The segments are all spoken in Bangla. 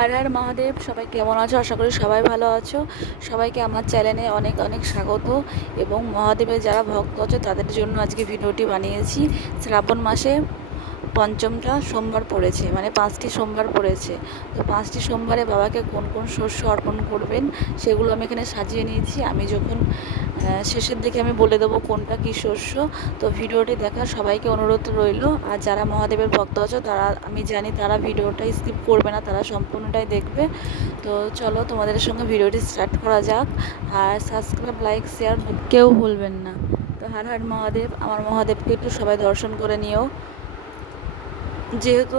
হর হর মহাদেব। সবাই কেমন আছো? আশা করি সবাই ভালো আছো। সবাইকে আমার চ্যানেলে অনেক অনেক স্বাগত। এবং মহাদেবের যারা ভক্ত আছে তাদের জন্য আজকে ভিডিওটি বানিয়েছি। শ্রাবণ মাসে পঞ্চমটা সোমবার পড়েছে, মানে 5টি সোমবার পড়েছে। তো 5টি সোমবারে বাবাকে কোন কোন শস্য অর্পণ করবেন সেগুলো আমি এখানে সাজিয়ে নিয়েছি। আমি যখন শেষের দিকে আমি বলে দেবো কোনটা কী শস্য। তো ভিডিওটি দেখার সবাইকে অনুরোধ রইল। আর যারা মহাদেবের ভক্ত আছো তারা, আমি জানি তারা ভিডিওটা স্কিপ করবে না, তারা সম্পূর্ণটাই দেখবে। তো চলো তোমাদের সঙ্গে ভিডিওটি স্টার্ট করা যাক। আর সাবস্ক্রাইব, লাইক, শেয়ার কেউ ভুলবেন না। তো হর হর মহাদেব। আমার মহাদেবকে একটু সবাই দর্শন করে নিও। যেহেতু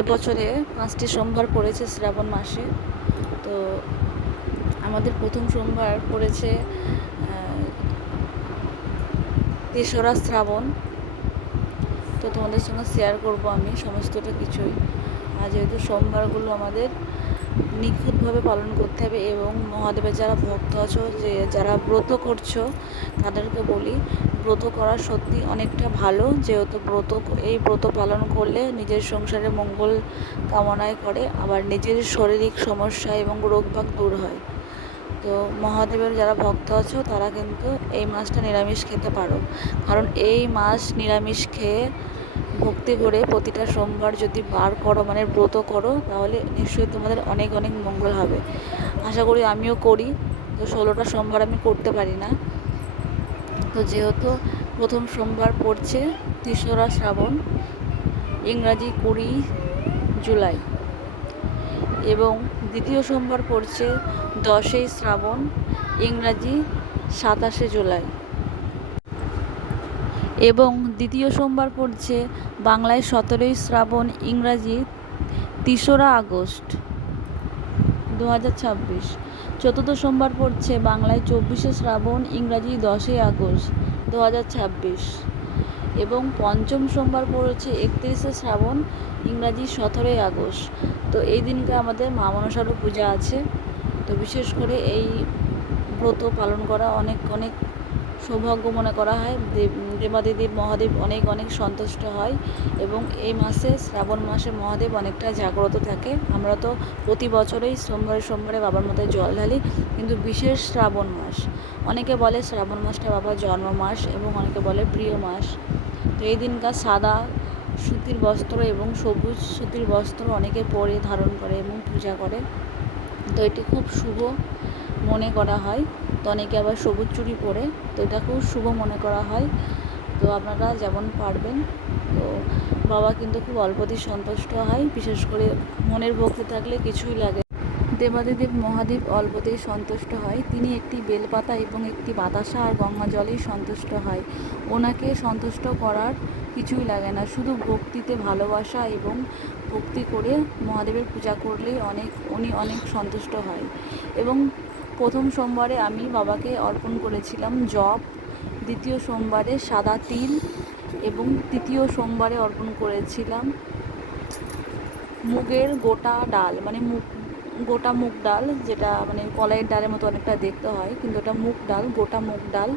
এবছরে 5টি সোমবার পড়েছে শ্রাবণ মাসে, তো আমাদের প্রথম সোমবার পড়েছে 3রা শ্রাবণ। তো তোমাদের সঙ্গে শেয়ার করব আমি সমস্তটা কিছুই। আর যেহেতু সোমবারগুলো আমাদের নিখুঁতভাবে পালন করতে হবে, এবং মহাদেবের যারা ভক্ত আছো, যে যারা ব্রত করছো তাদেরকে বলি, ব্রত করা সত্যি অনেকটা ভালো। যেহেতু এই ব্রত পালন করলে নিজের সংসারে মঙ্গল কামনায় করে, আবার নিজের শারীরিক সমস্যা এবং রোগবাগ দূর হয়। তো মহাদেবের যারা ভক্ত আছো তারা কিন্তু এই মাসটা নিরামিষ খেতে পারো, কারণ এই মাস নিরামিষ খেয়ে ভক্তি করে প্রতিটা সোমবার যদি বার করো, মানে ব্রত করো, তাহলে নিশ্চয়ই তোমাদের অনেক অনেক মঙ্গল হবে। আশা করি আমিও করি। তো 16টা সোমবার আমি করতে পারি না। তো যেহেতু প্রথম সোমবার পড়ছে 3রা শ্রাবণ, ইংরাজি 20 জুলাই, এবং দ্বিতীয় সোমবার পড়ছে 10ই শ্রাবণ, ইংরাজি 27শে জুলাই, এবং দ্বিতীয় সোমবার পড়ছে বাংলায় 17ই শ্রাবণ, ইংরাজি 3রা আগস্ট 2026। চতুর্থ সোমবার পড়ছে বাংলায় 24শে শ্রাবণ, ইংরাজি 10ই আগস্ট 2026, এবং পঞ্চম সোমবার পড়েছে 31শে শ্রাবণ, ইংরাজি 17ই আগস্ট। তো এই দিনকে আমাদের মা মনসারও পূজা আছে। তো বিশেষ করে এই ব্রত পালন করা অনেক অনেক সৌভাগ্য মনে করা হয়। দেবাদিদেব মহাদেব অনেক অনেক সন্তুষ্ট হয়, এবং এই মাসে শ্রাবণ মাসে মহাদেব অনেকটা জাগ্রত থাকে। আমরা তো প্রতি বছরেই সোমবারে সোমবারে বাবার মাথায় জল ঢালি, কিন্তু বিশেষ শ্রাবণ মাস, অনেকে বলে শ্রাবণ মাসটা বাবার জন্ম মাস, এবং অনেকে বলে প্রিয় মাস। তো এই দিনকার সাদা সুতির বস্ত্র এবং সবুজ সুতির বস্ত্র অনেকে পরে ধারণ করে এবং পূজা করে। তো এটি খুব শুভ মনে করা হয়। তো অনেকে আবার সবুজ চুড়ি পরে, তো এটা খুব শুভ মনে করা হয়। তো আপনারা যেমন পারবেন। তো বাবা কিন্তু খুব অল্পতেই সন্তুষ্ট হয়, বিশেষ করে মনের ভক্তি থাকলে কিছুই লাগে। দেবাদিদেব মহাদেব অল্পতেই সন্তুষ্ট হয়। তিনি একটি বেলপাতা এবং একটি বাতাসা আর গঙ্গা জলেই সন্তুষ্ট হয়। ওনাকে সন্তুষ্ট করার কিছুই লাগে না, শুধু ভক্তিতে ভালোবাসা এবং ভক্তি করে মহাদেবের পূজা করলেই উনি অনেক সন্তুষ্ট হয়। এবং প্রথম সোমবারে আমি বাবাকে অর্পণ করেছিলাম জপ, দ্বিতীয় সোমবারে সাদা তিল, এবং তৃতীয় সোমবারে অর্পণ করেছিলাম মুগের গোটা ডাল, মানে গোটা মুগ ডাল, যেটা মানে কলাইয়ের ডালের মতো অনেকটা দেখতে হয়, কিন্তু ওটা মুগ ডাল, গোটা মুগ ডাল।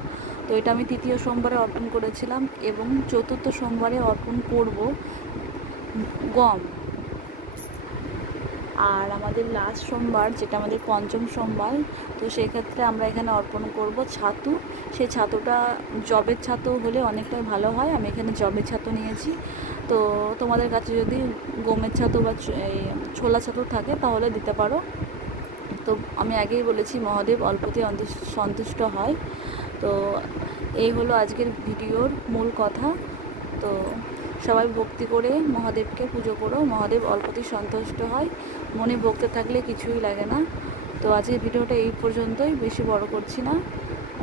তো এটা আমি তৃতীয় সোমবারে অর্পণ করেছিলাম, এবং চতুর্থ সোমবারে অর্পণ করব গম। আর আমাদের লাস্ট সোমবার, যেটা আমাদের পঞ্চম সোমবার, তো সেক্ষেত্রে আমরা এখানে অর্পণ করব ছাতু। সেই ছাতুটা জবের ছাতু হলে অনেকটাই ভালো হয়। আমি এখানে জবের ছাতু নিয়েছি। তো তোমাদের কাছে যদি গমের ছাতু বা ছোলা ছাতু থাকে তাহলে দিতে পারো। তো আমি আগেই বলেছি মহাদেব অল্পতেই সন্তুষ্ট হয়। তো এই হলো আজকের ভিডিওর মূল কথা। তো সবাই ভক্তি করে মহাদেবকে পুজো করো, মহাদেব অল্পতেই সন্তুষ্ট হয়। মনে ভক্তি থাকলে কিছুই লাগে না। তো আজকের ভিডিওটা এই পর্যন্তই, বেশি বড় করছি না,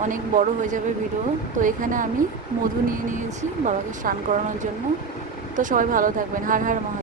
অনেক বড় হয়ে যাবে ভিডিও। তো এখানে আমি মধু নিয়ে নিয়েছি বাবাকে স্নান করানোর জন্য। তো সবাই ভালো থাকবেন। হর হর মহাদেব।